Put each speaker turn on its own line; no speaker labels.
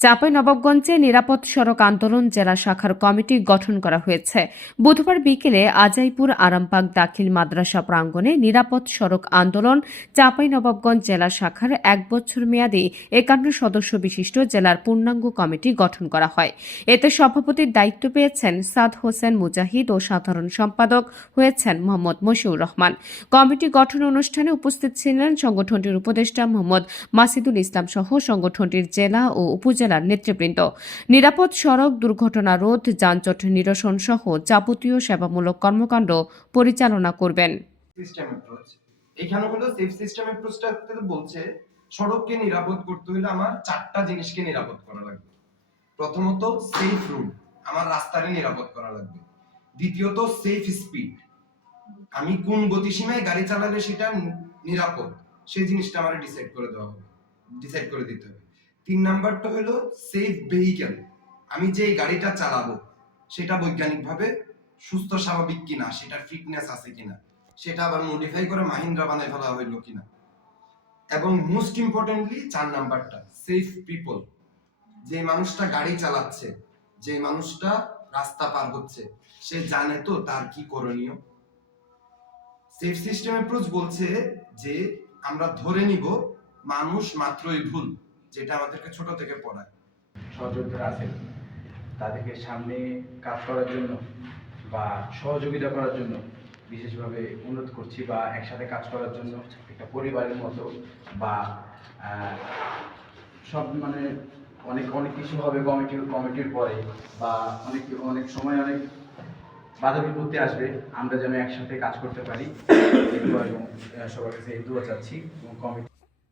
চাঁপাই নবাবগঞ্জে নিরাপদ সড়ক আন্দোলন জেলা শাখার কমিটি গঠন করা হয়েছে। বুধবার বিকেলে আজাইপুর আরামবাগ দাখিল মাদ্রাসা প্রাঙ্গণে নিরাপদ সড়ক আন্দোলন চাঁপাই নবাবগঞ্জ জেলা শাখার এক বছর মেয়াদী একান্ন সদস্য বিশিষ্ট জেলার পূর্ণাঙ্গ কমিটি গঠন করা হয়। এতে সভাপতির দায়িত্ব পেয়েছেন সাদ হোসেন মুজাহিদ ও সাধারণ সম্পাদক হয়েছেন মোহাম্মদ মশিউর রহমান। কমিটি গঠন অনুষ্ঠানে উপস্থিত ছিলেন সংগঠনটির উপদেষ্টা মোহাম্মদ মাসিদুল ইসলাম সহ সংগঠনটির জেলা ও উপজেলার নেতৃবৃন্দ। নিরাপদ সড়ক দুর্ঘটনা রোধ, যানজট নিরসন সহ যাবতীয় সেবামূলক কর্মকাণ্ড পরিচালনা করবেন।
এখানে সেফ সিস্টেম অ্যাপ্রোচটা বলছে, সড়ককে নিরাপদ করতে হলে আমার চারটা জিনিসকে নিরাপদ করা লাগবে। প্রথমত সেফ রুট আমার নিরাপদ করা লাগবে। দ্বিতীয়ত সেফ স্পিড আমি কোন গতিসীমায় গাড়ি চালালে সেটা নিরাপদ, সেই জিনিসটা আমার ডিসাইড করে দেওয়া হবে ডিসাইড করে দিতে হবে। তিন নাম্বারটা হলো সেফ ভেহিকেল আমি যে গাড়িটা চালাবো, সেটা বৈজ্ঞানিকভাবে সুস্থ, স্বাভাবিক কিনা, সেটার ফিটনেস আছে কিনা, সেটা আবার মডিফাই করে মাহিন্দ্রা বানায় ফেলা হইল কিনা। এবং মোস্ট ইম্পর্টেন্টলি চার নাম্বারটা সেফ পিপল যে মানুষটা গাড়ি চালাচ্ছে যে মানুষটা রাস্তা পার হচ্ছে, সে জানে তো তার কি করণীয়। সেফ সিস্টেম অ্যাপ্রোচ বলছে যে আমরা ধরে নিব, মানুষ মাত্রই ভুল। যেটা আমাদেরকে ছোট থেকে পড়ায়।
সহযোগিতা আছেন। তাদেরকে সামনে কাজ করার জন্য বা সহযোগিতা করার জন্য বিশেষভাবে অনুরোধ করছি বা একসাথে কাজ করার জন্য একটা পরিবারের মতো বা সব মানে অনেক অনেক কিছু হবে কমিটির কমিটির পরে বা অনেক অনেক সময় অনেক বাধা বিপত্তি আসবে, আমরা যেন একসাথে কাজ করতে পারি। সবার কাছে এই দোয়া চাচ্ছি এবং committee